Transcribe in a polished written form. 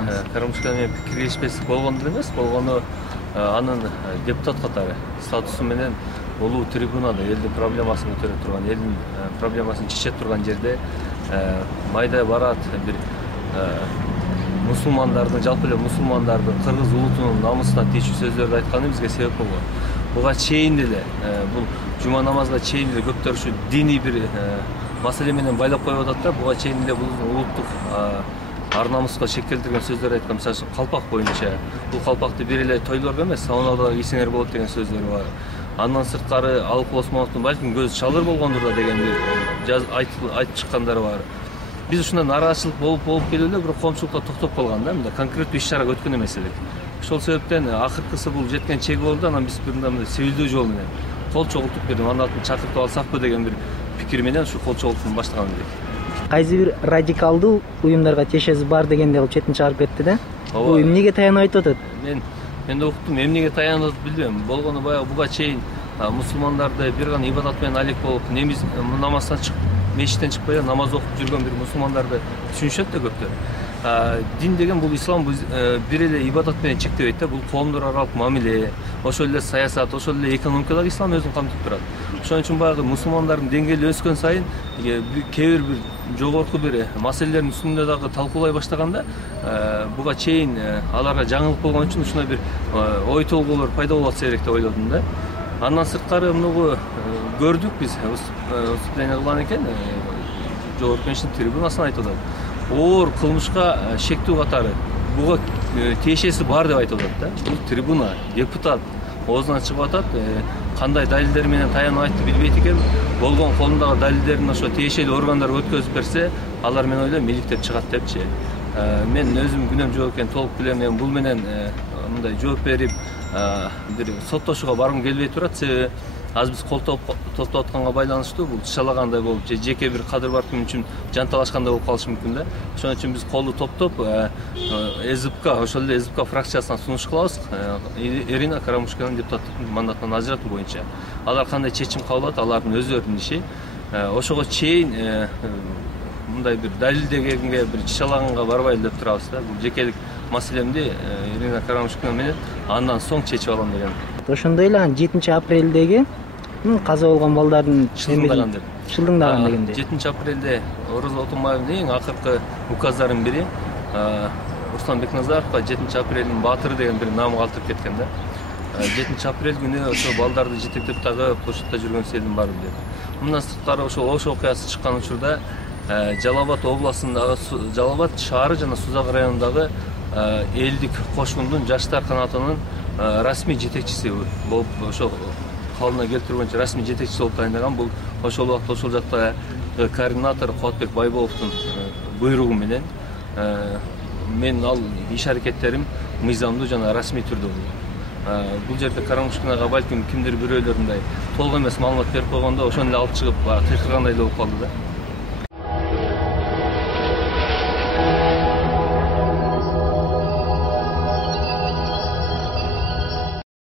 айтсаңыз. Карамушкина менен пикирлешпестик болгондо эмес, болгону анын депутат катары статусу менен улуу трибунада элдин проблемасын көтөрө турган, элдин проблемасын чече турган жерде майда барат бир мусулмандардын, жалпы эле мусулмандардын, кыргыз улутунун намысына тийчү сөздөрдү айтканы бизге себеп болгон. Буга чейин деле бул жума намазга чейин деле көптөр ушу диний бир маселе менен байлап коюп атат да, буга чейин деле бул улуттук ар намыска шек келтирген сөздөр айткан. Мисалы үчүн калпак боюнча бул калпакты бир эле тойлорго эмес, саунада кийсеңер болот деген сөздөр бар. Андан сырткары Алыкул Осмоновдун балким көзү чалыр болгондур да деген бир айтып чыккандары бар. Биз ушундан нааразычылык болуп келип эле бирок коомчулукта токтоп калган да, мындай конкреттүү иш-чарага өткөн эмес элек. Ошол себептен акыркысы бул жеткен чеги болду, анан биз бир мындай сивилдүү жол менен кол чогултуп бир мандатын чакыртып алсакпы деген бир пикир менен ушу кол чогултууну баштаган элек. Кайсы бир радикалдуу уюмдарга тиешеси бар дегенде кылып четин чыгарып кетти да. Бул эмнеге таянып айтып атат? Мен да уктум, эмнеге таянып билбейм. Болгону баягы буга чейин мусулмандарды бир гана ибадат менен алек болуп, немиз намаздан чыгып, мечиттен чыкпай эле намаз окуп жүргөн бир мусулмандарды түшүнүшөт да көптөр. Дин деген бул ислам бир эле ибадат менен чектебейт да, бул коомдор аралык мамиле, ошол эле саясат, ошол эле экономикада ислам өзүн камтып турат. Ошон үчүн баягы мусулмандардын деңгээли өскөн сайын кээ бир жогорку бир маселелердин үстүндө дагы талкуулай баштаганда, буга чейин аларга жаңылык болгон үчүн ушундай бир ой толгоолор пайда болот керек деп ойлодум да. Андан сырткары муну көрдүк биз, выступление кылган экен, жогорку кеңештин трибунасынан айтып атат. Оор кылмышка шектүү катары буга тиешеси бар деп айтып атат да. Бул трибуна, депутат оозунан чыгып атат, кандай далилдер менен таянып айтты билбейт экен. Болгон колундагы далилдерин ошо тиешелүү органдарга өткөзүп берсе, алар мен ойлойм иликтеп чыгат депчи. Мен өзүм күнөөм жок экенин толук билем, мен бул менен мындай жооп берип бир соттошууга баргым келбей турат. Себеби азыр биз кол топтоп атканга байланыштуу бул чалагандай болуп, же жеке бир кадыр бар күн үчүн жан талашкандай болуп калышы мүмкүн да. Ошон үчүн биз колду топтоп СЗПК, ошол эле СЗПК фракциясына сунуш кылабыз. Ирина Карамушкинанын депутаттык мандатынан ажыратуу боюнча. Алар кандай чечим кабыл алат, алардын өздөрүнүн иши. Ошого чейин мындай бир далилдегенге, бир чалаганга барбайлы деп турабыз да. Бул жекелик маселемди Ирина Карамушкина менен андан соң чечип алам деген. Ошондой эле 7-апрелдеги каза болгон балдардын шылдыңдаган дегенде. 7-апрелде Орозо Отунбаевдин эң акыркы указдарын бири Руслан Бекназаровго 7-апрелдин баатыры деген бир нам калтырып кеткен да. 7-апрель күнү ошо балдарды жетектеп дагы площадьта жүргөн селдин бар деп. Мындан сырткары ошол Ош окуясы чыккан учурда Жалал Абад областындагы, Жалал Абад шаары жана Сузак районундагы элдик кошундун жаштар канатынын расмий жетекчиси болуп, ошо калыбына келтирүү боюнча расмий жетекчиси болуп тайындалган. Бул ошол убакта ошол жакта координатор Кубатбек Байболовдун буйругу менен мен ал иш аракеттерим мыйзамдуу жана расмий түрдө болду. Бул жерде Карамушкинага балким кимдир бирөөлөр мындай толук эмес маалымат берип койгондо ошону эле алып чыгып кыйкыргандай эле болуп калды да.